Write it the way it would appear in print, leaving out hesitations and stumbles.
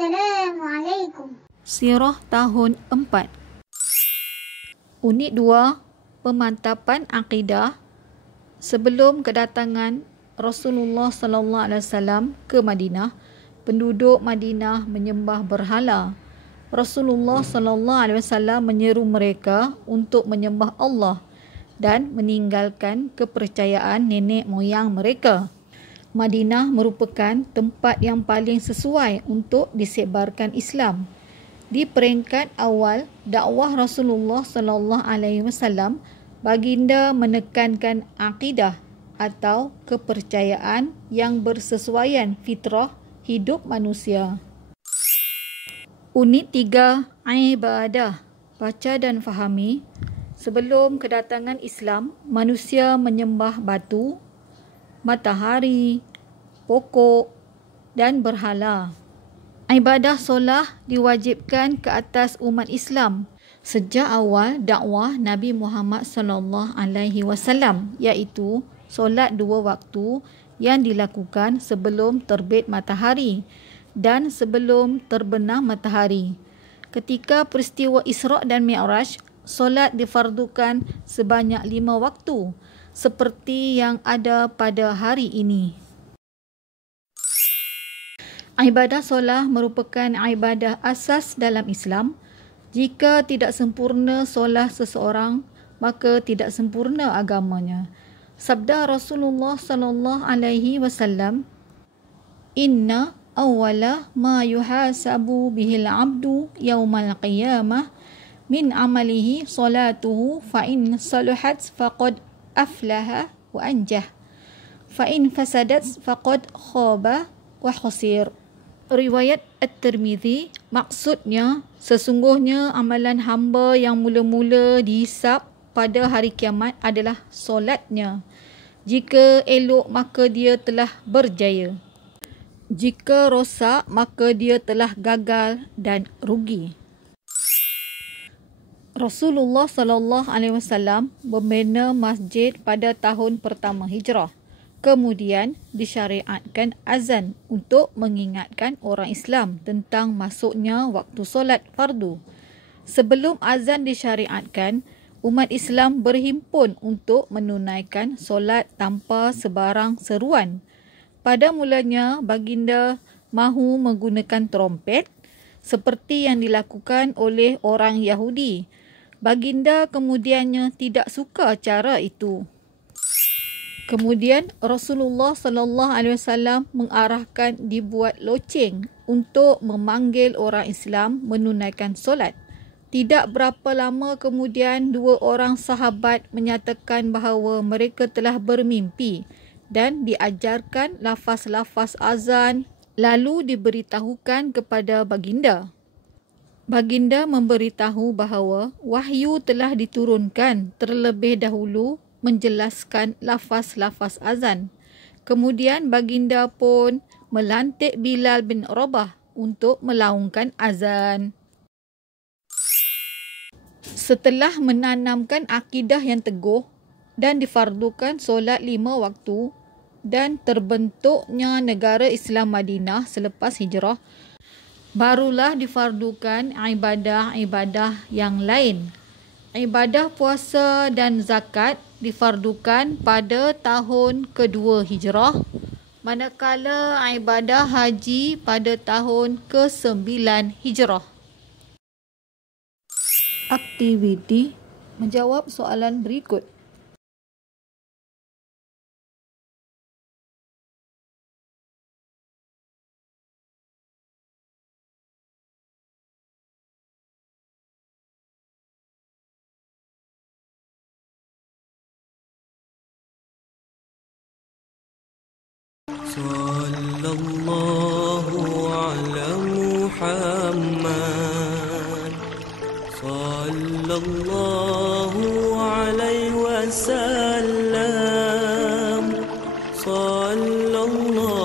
Assalamualaikum. Sirah tahun 4. Unit 2, pemantapan akidah. Sebelum kedatangan Rasulullah sallallahu alaihi wasallam ke Madinah, penduduk Madinah menyembah berhala. Rasulullah sallallahu alaihi wasallam menyeru mereka untuk menyembah Allah dan meninggalkan kepercayaan nenek moyang mereka. Madinah merupakan tempat yang paling sesuai untuk disebarkan Islam. Di peringkat awal dakwah Rasulullah sallallahu alaihi wasallam, baginda menekankan akidah atau kepercayaan yang bersesuaian fitrah hidup manusia. Unit 3, ibadah. Baca dan fahami. Sebelum kedatangan Islam, manusia menyembah batu, matahari, pokok dan berhala. Ibadah solah diwajibkan ke atas umat Islam sejak awal dakwah Nabi Muhammad sallallahu alaihi wasallam, iaitu solat 2 waktu yang dilakukan sebelum terbit matahari dan sebelum terbenam matahari. Ketika peristiwa Isra' dan Mi'raj, solat difardukan sebanyak 5 waktu seperti yang ada pada hari ini. Ibadah solah merupakan ibadah asas dalam Islam. Jika tidak sempurna solah seseorang, maka tidak sempurna agamanya. Sabda Rasulullah sallallahu alaihi wasallam, "Inna awwala ma yuhasabu bihil 'abdu yaumal qiyamah min amalihi salatuhu, fa in saluhat faqad aflaha wa anjah, fa in fasadat faqad khaba wa khasir." Riwayat At-Tirmizi, maksudnya sesungguhnya amalan hamba yang mula-mula dihisap pada hari kiamat adalah solatnya. Jika elok maka dia telah berjaya. Jika rosak maka dia telah gagal dan rugi. Rasulullah sallallahu alaihi wasallam membina masjid pada tahun pertama Hijrah. Kemudian disyariatkan azan untuk mengingatkan orang Islam tentang masuknya waktu solat fardu. Sebelum azan disyariatkan, umat Islam berhimpun untuk menunaikan solat tanpa sebarang seruan. Pada mulanya, baginda mahu menggunakan trompet seperti yang dilakukan oleh orang Yahudi. Baginda kemudiannya tidak suka cara itu. Kemudian Rasulullah sallallahu alaihi wasallam mengarahkan dibuat loceng untuk memanggil orang Islam menunaikan solat. Tidak berapa lama kemudian 2 orang sahabat menyatakan bahawa mereka telah bermimpi dan diajarkan lafaz-lafaz azan, lalu diberitahukan kepada baginda. Baginda memberitahu bahawa wahyu telah diturunkan terlebih dahulu menjelaskan lafaz-lafaz azan. Kemudian baginda pun melantik Bilal bin Rabah untuk melaungkan azan. Setelah menanamkan akidah yang teguh dan difardukan solat 5 waktu dan terbentuknya negara Islam Madinah selepas hijrah, barulah difardukan ibadah-ibadah yang lain. Ibadah puasa dan zakat difardukan pada tahun kedua Hijrah, manakala ibadah haji pada tahun ke-9 Hijrah. Aktiviti menjawab soalan berikut. Sallallahu ala Muhammad, sallallahu alaihi wasallam, sallallahu